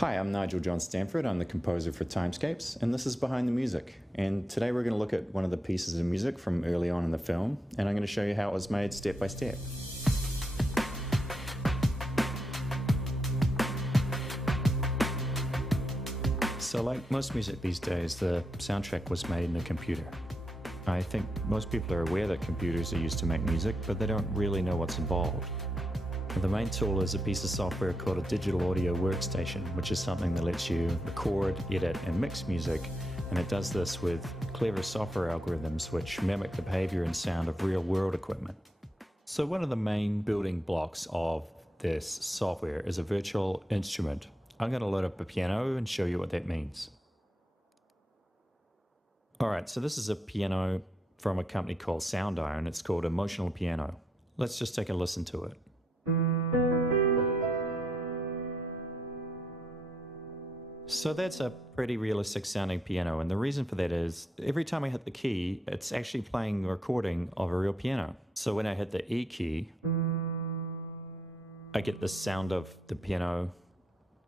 Hi, I'm Nigel John Stanford. I'm the composer for Timescapes, and this is Behind the Music. And today we're going to look at one of the pieces of music from early on in the film, and I'm going to show you how it was made step by step. So like most music these days, the soundtrack was made in a computer. I think most people are aware that computers are used to make music, but they don't really know what's involved. The main tool is a piece of software called a digital audio workstation, which is something that lets you record, edit, and mix music, and it does this with clever software algorithms which mimic the behavior and sound of real-world equipment. So one of the main building blocks of this software is a virtual instrument. I'm going to load up a piano and show you what that means. Alright, so this is a piano from a company called Sound Iron. It's called Emotional Piano. Let's just take a listen to it. So that's a pretty realistic sounding piano, and the reason for that is every time I hit the key, it's actually playing a recording of a real piano. So when I hit the E key, I get the sound of the piano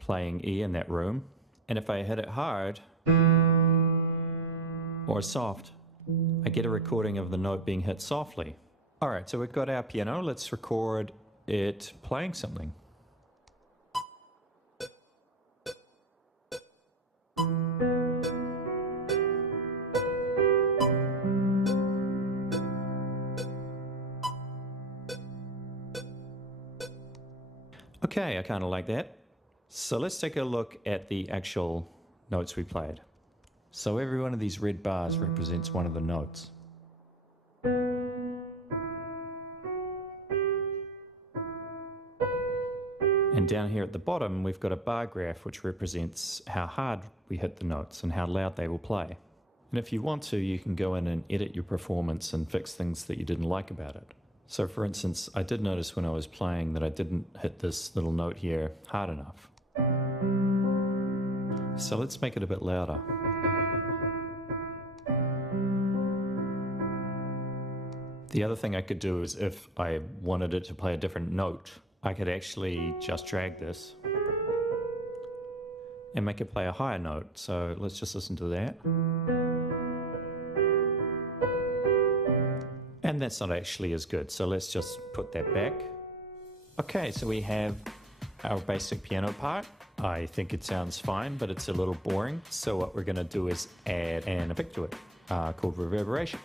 playing E in that room, and if I hit it hard or soft, I get a recording of the note being hit softly. Alright, so we've got our piano, let's record it playing something. Okay, I kind of like that. So let's take a look at the actual notes we played. So every one of these red bars represents one of the notes. And down here at the bottom, we've got a bar graph which represents how hard we hit the notes and how loud they will play. And if you want to, you can go in and edit your performance and fix things that you didn't like about it. So for instance, I did notice when I was playing that I didn't hit this little note here hard enough. So let's make it a bit louder. The other thing I could do is if I wanted it to play a different note, I could actually just drag this and make it play a higher note. So let's just listen to that. And that's not actually as good, so let's just put that back. Okay, so we have our basic piano part. I think it sounds fine, but it's a little boring. So what we're going to do is add an effect to it called reverberation.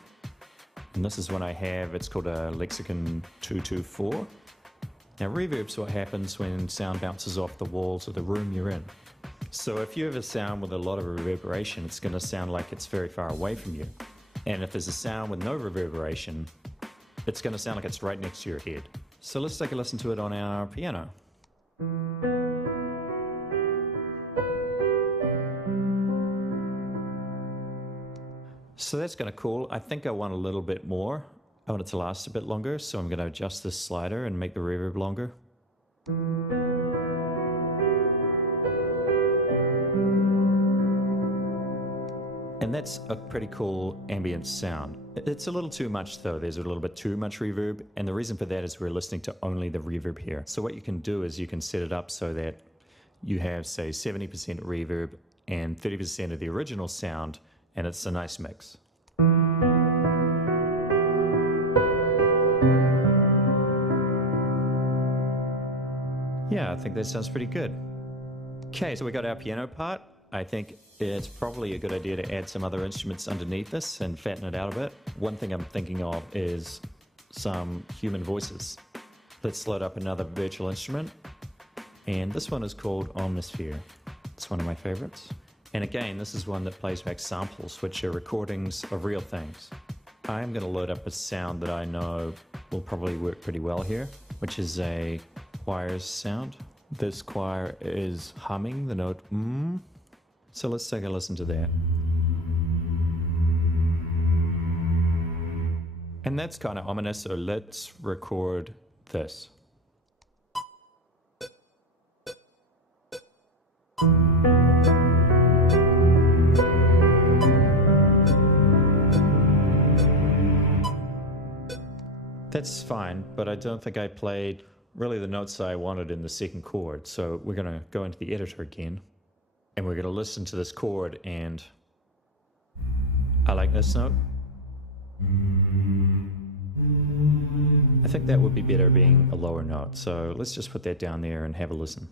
And this is one I have, it's called a Lexicon 224. Now reverb's what happens when sound bounces off the walls of the room you're in. So if you have a sound with a lot of reverberation, it's going to sound like it's very far away from you. And if there's a sound with no reverberation, it's going to sound like it's right next to your head. So let's take a listen to it on our piano. So that's kind of cool. I think I want a little bit more. I want it to last a bit longer, so I'm going to adjust this slider and make the reverb longer. And that's a pretty cool ambient sound. It's a little too much though, there's a little bit too much reverb, and the reason for that is we're listening to only the reverb here. So what you can do is you can set it up so that you have, say, 70% reverb and 30% of the original sound, and it's a nice mix. Yeah, I think that sounds pretty good. Okay, so we got our piano part. I think it's probably a good idea to add some other instruments underneath this and fatten it out a bit. One thing I'm thinking of is some human voices. Let's load up another virtual instrument. And this one is called Omnisphere. It's one of my favorites. And again, this is one that plays back samples, which are recordings of real things. I'm going to load up a sound that I know will probably work pretty well here, which is a choir's sound. This choir is humming the note mm. So let's take a listen to that. And that's kind of ominous, so let's record this. That's fine, but I don't think I played really the notes I wanted in the second chord. So we're going to go into the editor again, and we're going to listen to this chord, and I like this note. I think that would be better being a lower note. So let's just put that down there and have a listen.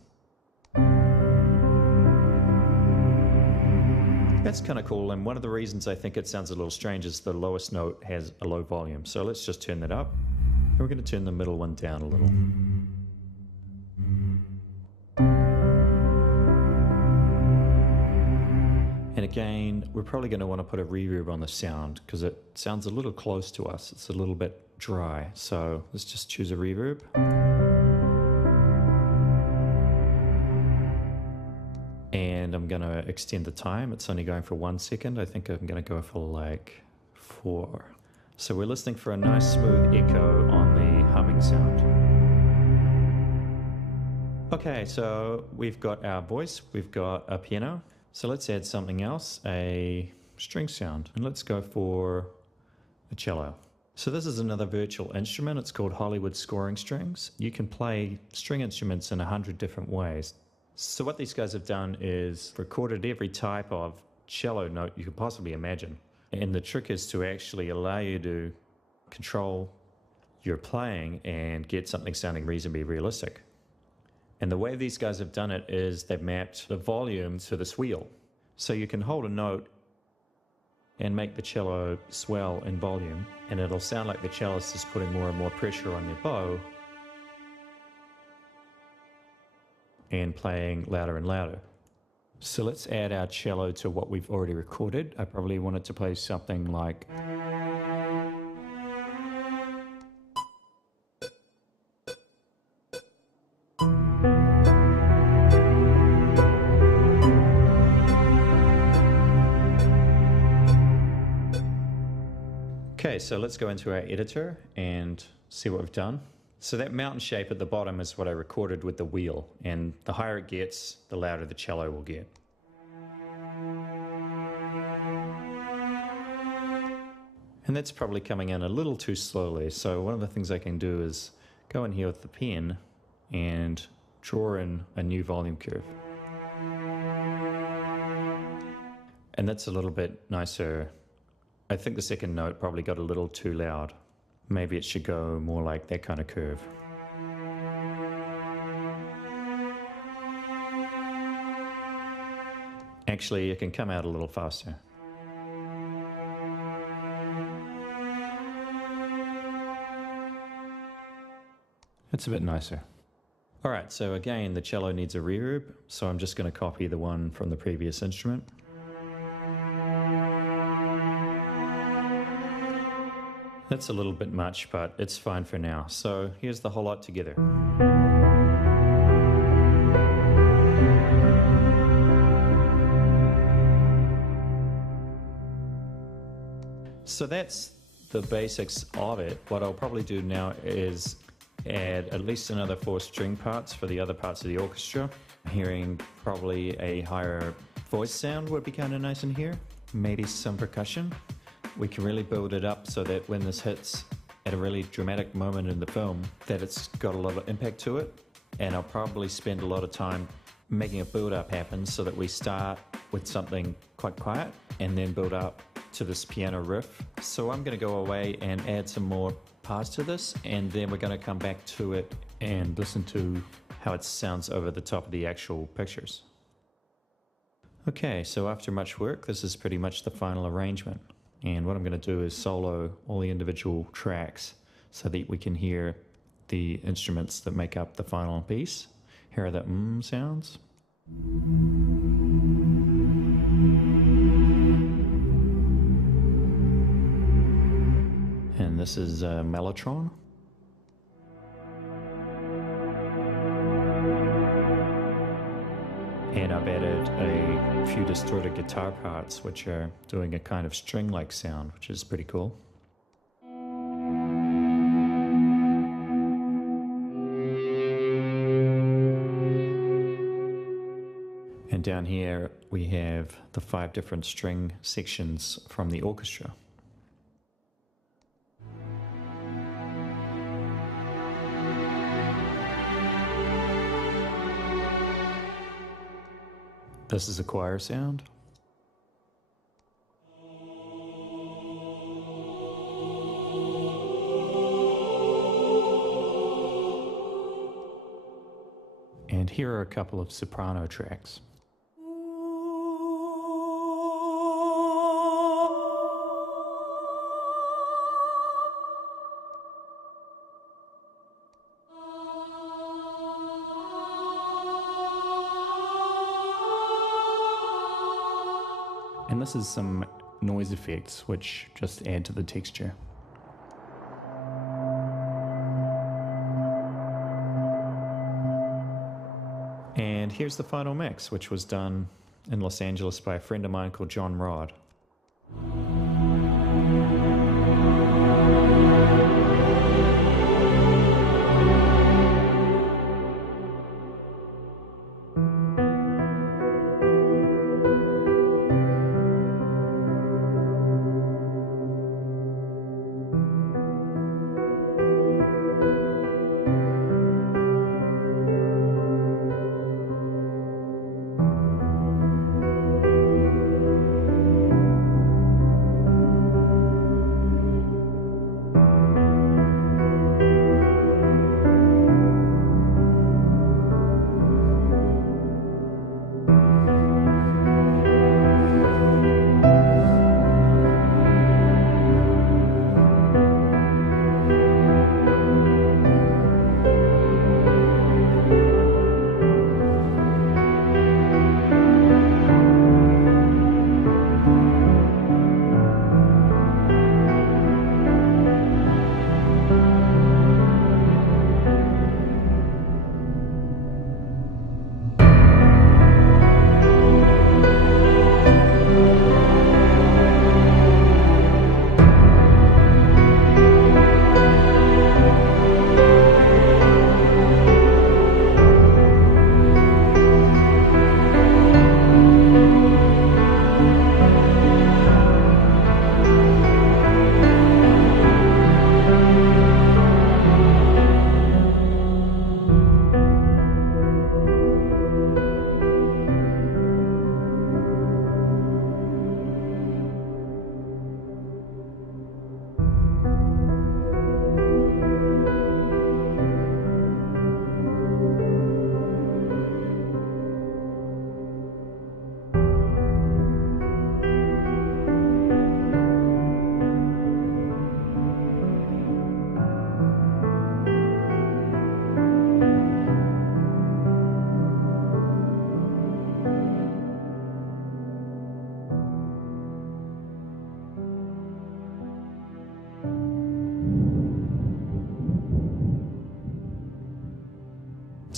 That's kind of cool, and one of the reasons I think it sounds a little strange is the lowest note has a low volume. So let's just turn that up, and we're going to turn the middle one down a little. And again, we're probably going to want to put a reverb on the sound because it sounds a little close to us. It's a little bit dry. So let's just choose a reverb. And I'm going to extend the time. It's only going for 1 second. I think I'm going to go for like 4. So we're listening for a nice smooth echo on the humming sound. Okay, so we've got our voice, we've got a piano. So let's add something else, a string sound. And let's go for a cello. So this is another virtual instrument. It's called Hollywood Scoring Strings. You can play string instruments in 100 different ways. So what these guys have done is recorded every type of cello note you could possibly imagine. And the trick is to actually allow you to control your playing and get something sounding reasonably realistic. And the way these guys have done it is they've mapped the volume to this wheel. So you can hold a note and make the cello swell in volume, and it'll sound like the cellist is putting more and more pressure on their bow and playing louder and louder. So let's add our cello to what we've already recorded. I probably want it to play something like... Okay, so let's go into our editor and see what we've done. So that mountain shape at the bottom is what I recorded with the wheel, and the higher it gets, the louder the cello will get. And that's probably coming in a little too slowly, so one of the things I can do is go in here with the pen and draw in a new volume curve. And that's a little bit nicer. I think the second note probably got a little too loud. Maybe it should go more like that kind of curve. Actually, it can come out a little faster. It's a bit nicer. All right, so again, the cello needs a reverb, so I'm just going to copy the one from the previous instrument. That's a little bit much, but it's fine for now. So here's the whole lot together. So that's the basics of it. What I'll probably do now is add at least another 4 string parts for the other parts of the orchestra. Hearing probably a higher voice sound would be kind of nice in here. Maybe some percussion. We can really build it up so that when this hits at a really dramatic moment in the film, that it's got a lot of impact to it. And I'll probably spend a lot of time making a build-up happen so that we start with something quite quiet and then build up to this piano riff. So I'm going to go away and add some more parts to this, and then we're going to come back to it and listen to how it sounds over the top of the actual pictures. Okay, so after much work, this is pretty much the final arrangement. And what I'm going to do is solo all the individual tracks so that we can hear the instruments that make up the final piece. Here are the sounds. And this is a mellotron. And I've added a few distorted guitar parts which are doing a kind of string-like sound, which is pretty cool. And down here we have the 5 different string sections from the orchestra. This is a choir sound. And here are a couple of soprano tracks. And this is some noise effects which just add to the texture. And here's the final mix, which was done in Los Angeles by a friend of mine called John Rod.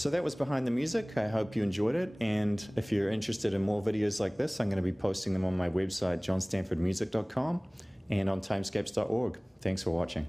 So that was Behind the Music. I hope you enjoyed it, and if you're interested in more videos like this, I'm going to be posting them on my website, johnstanfordmusic.com, and on timescapes.org. Thanks for watching.